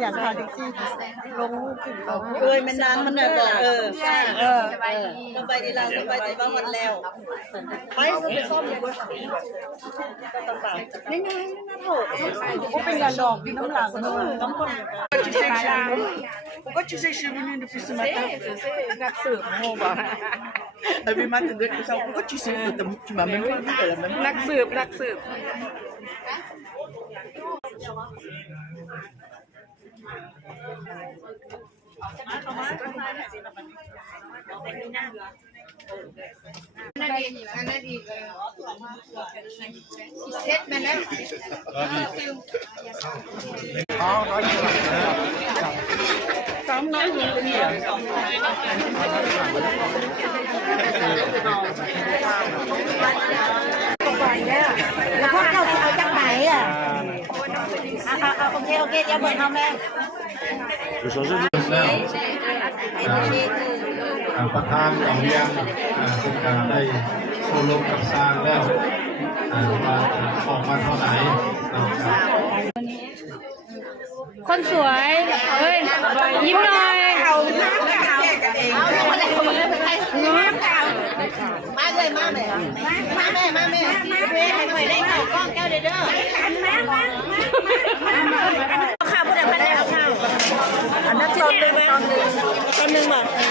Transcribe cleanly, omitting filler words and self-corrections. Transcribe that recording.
อย่างคาดิซี่ลงลง โดยมันนางมันน่ะสบายดีเราสบายดีบ้างวันแล้วไปไปซ่อมอยู่บนต่างๆนี่ไงน่าโถเขาเป็นการดอกดินน้ำหลังน้ำคน Pourquoi tu sais que je suis venue depuis ce matin? นักสืบโง่บ่ Depuis matin, pourquoi tu sais que tu m'as même pas vu à la même นักสืบเฮ็ดมาแล้ว ซ้ำน้อยอยู่เป็นอย่างแล้วพวกเราจะเอาจากไหนอ่ะโอเคเดี๋ยวเบิร์นเอาแม่ ประธานเอาเรียนโครงการได้โซโล่กับสร้างแล้วว่าออกมาเท่าไหร่ คนสวยเฮ้ยยิ้มหน่อยมาเลยมาแม่ให้หน่อยได้ข่าวกล้องแก้วเด้อข้าวผู้ใดไม่ได้เอาข้าวอันนั้นตอนนึงบ่